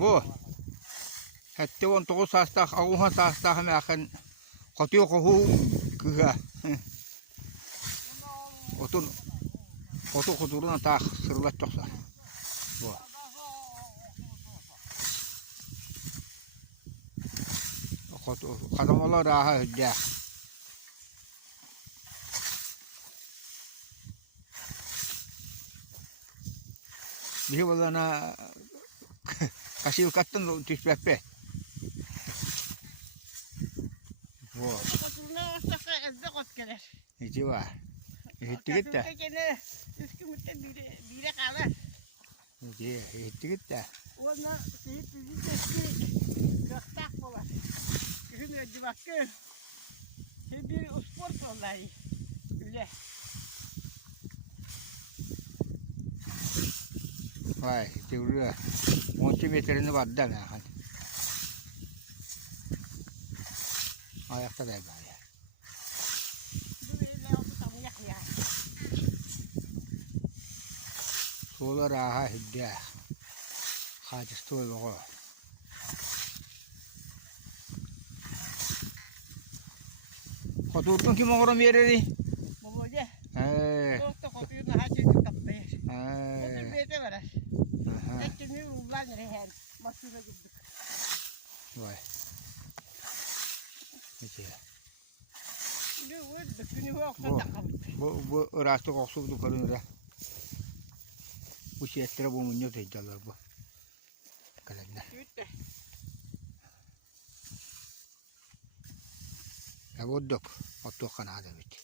Bu. Hatta 19 sastaq, ağuha sastaq məxən qatıyor qohu kıha. Otu kuduruna tağ sırlat yoksa. Bu. Kadamalar raha hüdde. Bir olana kaşığı kattın tüsbeppe. Bu. Kuturuna ortaka ezde kot gelir. İçi var. Hitti git de. Kene üskü mütte bire kalır. Hitti git de. Ona seyit bizi tepki göktak bolar. Kızın ödü bakı. Bir spor vallahi. Öyle. Vay, devre. 10 metrenin var da ben. Ayakta da böyle. Böyle oldu tam yak ya. Sola raha hüdde. Hacı tuğlu o. Koturdun kim oğrum yerleri? Babaca. He. Dosta kopuyunu haçını taptayır. He. Otur bete varar. Aha. Ekini ulan rehen. Masuna gittik. Vay. İçi. Ne oldu? Günü okta takalım. Bu rastı koksu bu karınıra. Bu şeylere bu munyo teyceler bu. Kalemler. Gitti. Ya bulduk. Otu kanada bitti.